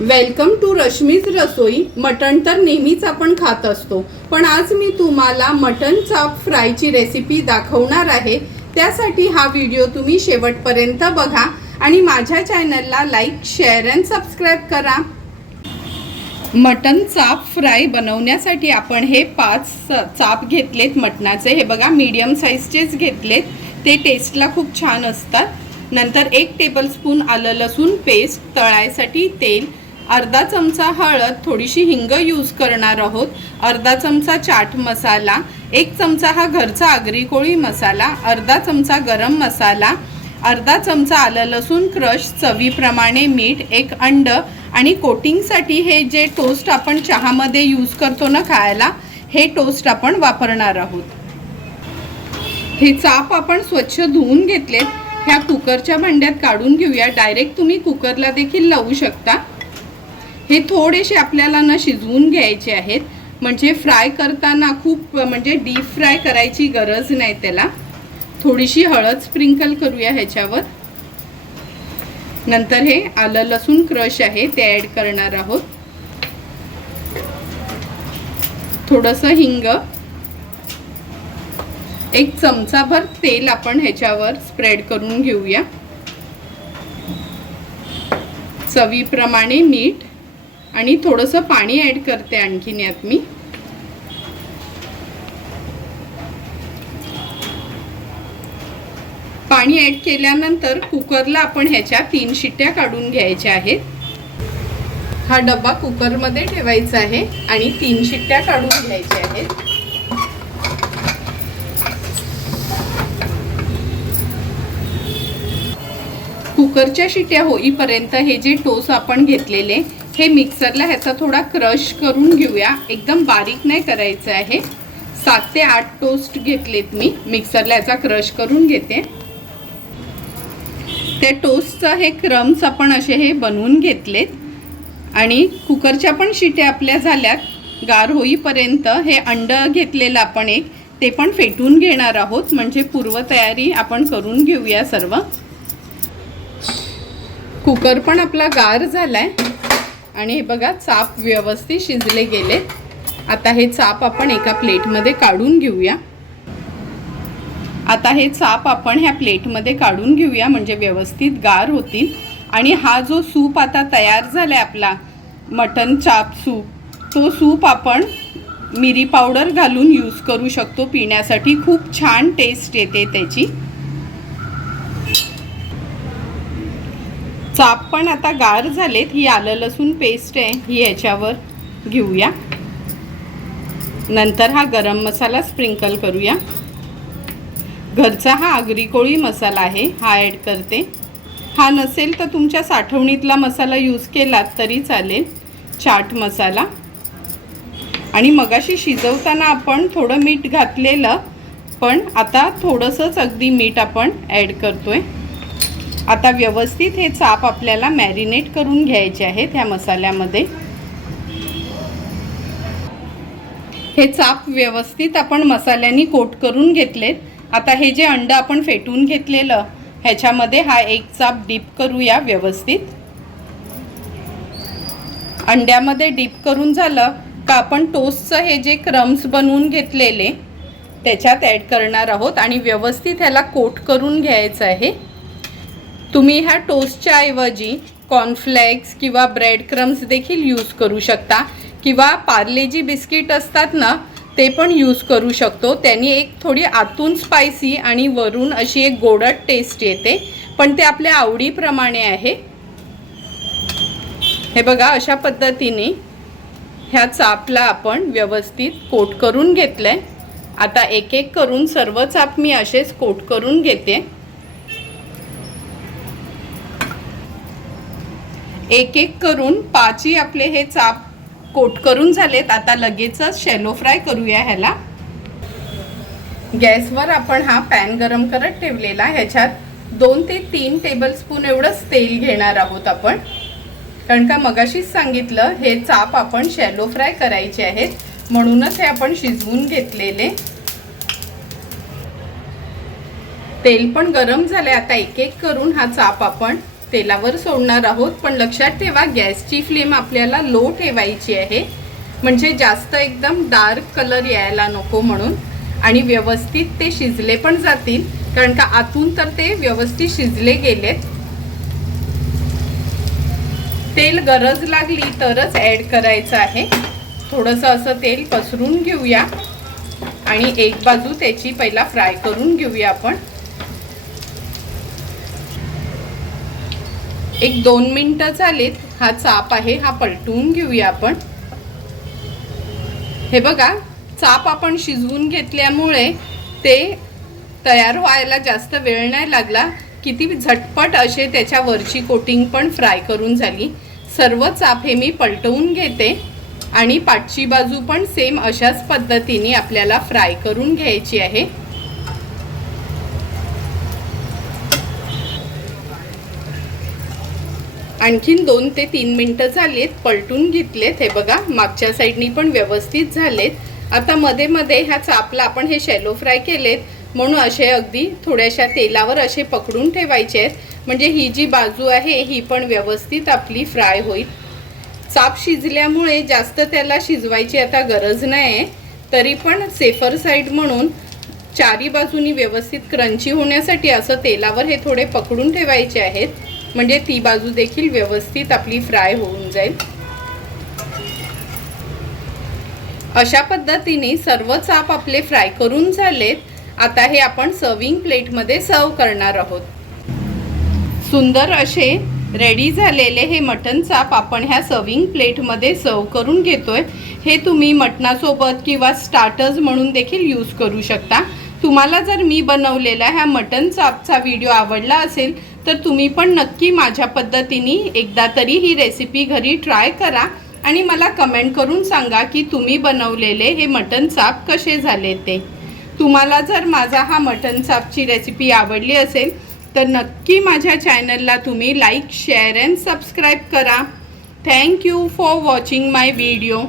Welcome to Rashmi's Rasoi mutton तर नेहमीच आपण खात असतो. पण आज मी तुम्हाला मटण चाप फ्रायची रेसिपी दाखवणार आहे. त्यासाठी हा व्हिडिओ तुम्ही शेवटपर्यंत बघा आणि माझ्या चॅनलला लाईक शेअर अँड सबस्क्राईब करा. मटन चाप फ्राय बनवण्यासाठी आपण हे पाच स- चाप घेतलेत मटणाचे. हे बघा मीडियम साईजचेच घेतलेत. ते टेस्टला खूप छान असतात. नंतर एक टेबलस्पून आलं लसूण पेस्ट तळायसाठी तेल अर्धा चमचा हळद थोडीशी हिंग यूज करणार आहोत. अर्धा चमचा चाट मसाला एक चमचा हा घरचा आगरी कोळी मसाला अर्धा चमचा गरम मसाला अर्धा चमचा आलं लसूण क्रश चवीप्रमाणे मीठ एक अंड आणि कोटिंगसाठी हे जे टोस्ट आपण चहामध्ये यूज करतो ना खायला हे टोस्ट आपण वापरणार आहोत. हे चाप आपण स्वच्छ धुवून घेतलेत. ह्या कुकरच्या भांड्यात काढून घेऊया. डायरेक्ट तुम्ही कुकरला देखील लावू शकता. हे थोडेसे आपल्याला ना शिजवून घ्यायचे आहेत. म्हणजे फ्राय करताना खूप म्हणजे डीप फ्राय करायची गरज नाही त्याला. थोडीशी हळद स्प्रिंकल करूया ह्याच्यावर. नंतर हे आलं लसूण क्रश आहे ते ॲड करणार आहोत. थोडंसं हिंग. एक चमचाभर तेल आपण ह्याच्यावर स्प्रेड करून घेऊया. चवीप्रमाणे मीठ. आणि थोडंसं पाणी ॲड करते आणखीन यात मी. पाणी ॲड केल्यानंतर कुकरला आपण ह्याच्या तीन शिट्ट्या काढून घ्यायच्या आहेत. हा डबा कुकरमध्ये ठेवायचा आहे आणि तीन शिट्ट्या काढून घ्यायच्या आहेत. कुकरच्या शिट्या होईपर्यंत हे जे टोस आपण घेतलेले हे मिक्सरला ह्याचा थोडा क्रश करून घेऊया. एकदम बारीक नाही करायचं आहे. सात ते आठ टोस्ट घेतलेत मी. मिक्सरला ह्याचा क्रश करून घेते. त्या टोस्टचं हे क्रम्स आपण असे हे बनवून घेतलेत. आणि कुकरच्या पण शिट्या आपल्या झाल्यात. गार होईपर्यंत हे अंड घेतलेलं आपण एक ते पण फेटून घेणार आहोत. म्हणजे पूर्वतयारी आपण करून घेऊया सर्व. कुकर पण आपला गार झाला आहे आणि हे बघा चाप व्यवस्थित शिजले गेले. आता हे चाप आपण एका प्लेटमध्ये काढून घेऊया. आता हे चाप आपण ह्या प्लेटमध्ये काढून घेऊया म्हणजे व्यवस्थित गार होतील. आणि हा जो सूप आता तयार झालाय आपला मटन चाप सूप तो सूप आपण मिरी पावडर घालून यूज करू शकतो. पिण्यासाठी खूप छान टेस्ट येते त्याची. चाप पण आता गार झालेत. ही आलं लसूण पेस्ट आहे. ही याच्यावर घेऊया. नंतर हा गरम मसाला स्प्रिंकल करूया. घरचा हा आगरी कोळी मसाला आहे. हा ॲड करते. हा नसेल तर तुमच्या साठवणीतला मसाला यूज केलात तरी चालेल. चाट मसाला. आणि मगाशी शिजवताना आपण थोडं मीठ घातलेलं पण आता थोडंसंच अगदी मीठ आपण ॲड करतो आहे आता व्यवस्थित हे चाप आपल्याला मॅरिनेट करून घ्यायचे आहेत ह्या मसाल्यामध्ये. हे चाप व्यवस्थित आपण मसाल्यानी कोट करून घेतलेत. आता हे जे अंड आपण फेटून घेतलेलं ह्याच्यामध्ये हा एक चाप डीप करूया व्यवस्थित. अंड्यामध्ये डीप करून झालं का आपण टोस्टचं हे जे क्रम्स बनवून घेतलेले त्याच्यात ॲड करणार आहोत आणि व्यवस्थित ह्याला कोट करून घ्यायचं आहे. तुम्ही ह्या टोस्टच्या ऐवजी कॉर्नफ्लेक्स किंवा ब्रेड क्रम्स देखील यूज करू शकता. किंवा पार्लेजी बिस्किट असतात ना ते पण यूज करू शकतो. त्यांनी एक थोडी आतून स्पायसी आणि वरून अशी एक गोडट टेस्ट येते. पण ते आपल्या आवडीप्रमाणे आहे. हे बघा अशा पद्धतीने ह्या चापला आपण व्यवस्थित कोट करून घेतलं आहे आता एक एक करून सर्व चाप मी असेच कोट करून घेते. एक एक करून पाचही आपले हे चाप कोट करून झालेत. आता लगेचच शॅलो फ्राय करूया ह्याला. गॅसवर आपण हा पॅन गरम करत ठेवलेला. ह्याच्यात दोन ते तीन टेबलस्पून एवढंच तेल घेणार आहोत आपण. कारण का मगाशीच सांगितलं हे चाप आपण शॅलो फ्राय करायचे आहेत. म्हणूनच हे आपण शिजवून घेतलेले. तेल पण गरम झाले आता एक एक करून हा चाप आपण तेलावर सोडणार आहोत. पण लक्षात ठेवा गॅसची फ्लेम आपल्याला लो ठेवायची आहे. म्हणजे जास्त एकदम डार्क कलर यायला नको म्हणून. आणि व्यवस्थित ते शिजले पण जातील. कारण का आतून तर ते व्यवस्थित शिजले गेलेत. तेल गरज लागली तरच ॲड करायचं आहे. थोडंसं असं तेल पसरून घेऊया. आणि एक बाजू त्याची पहिला फ्राय करून घेऊया आपण. एक दोन मिनटं झालीत हा चाप आहे हा पलटवून घेऊया आपण. हे बघा चाप आपण शिजवून घेतल्यामुळे ते तयार व्हायला जास्त वेळ नाही लागला. किती झटपट असे त्याच्या वरची कोटिंग पण फ्राय करून झाली. सर्व चाप हे मी पलटवून घेते आणि पाठची बाजू पण सेम अशाच पद्धतीने आपल्याला फ्राय करून घ्यायची आहे. आणखीन दोन ते तीन मिनटं झालीत पलटून घेतलेत. हे बघा मागच्या साईडनी पण व्यवस्थित झालेत. आता मध्ये मध्ये ह्या चापला आपण हे शॅलो फ्राय केलेत. म्हणून असे अगदी थोड्याशा तेलावर असे पकडून ठेवायचे आहेत. म्हणजे ही जी बाजू आहे ही पण व्यवस्थित आपली फ्राय होईल. चाप शिजल्यामुळे जास्त त्याला शिजवायची आता गरज नाही आहे तरी पण सेफर साईड म्हणून चारी बाजूनी व्यवस्थित क्रंची होण्यासाठी असं तेलावर हे थोडे पकडून ठेवायचे आहेत. म्हणजे ती बाजू देखील व्यवस्थित आपली फ्राय होऊन जाईल. अशा पद्धतीने सर्व चाप आपले फ्राय करून झालेत. आता हे आपण सर्विंग प्लेटमध्ये सर्व करणार आहोत. सुंदर असे रेडी झालेले हे मटन चाप आपण ह्या सर्विंग प्लेटमध्ये सर्व करून घेतोय. हे तुम्ही मटणासोबत किंवा स्टार्टर्स म्हणून देखील यूज करू शकता. तुम्हाला जर मी बनवलेला ह्या मटन चापचा व्हिडिओ आवडला असेल तर तुम्ही पण नक्की माझ्या पद्धतीने एकदा तरी ही रेसिपी घरी ट्राय करा आणि मला कमेंट करून सांगा की तुम्ही बनवलेले हे मटन चाप कसे झाले ते. तुम्हाला जर माझा हा मटन चापची रेसिपी आवडली असेल तर नक्की माझ्या चॅनलला तुम्ही लाईक शेअर अँड सबस्क्राईब करा. Thank you for watching my video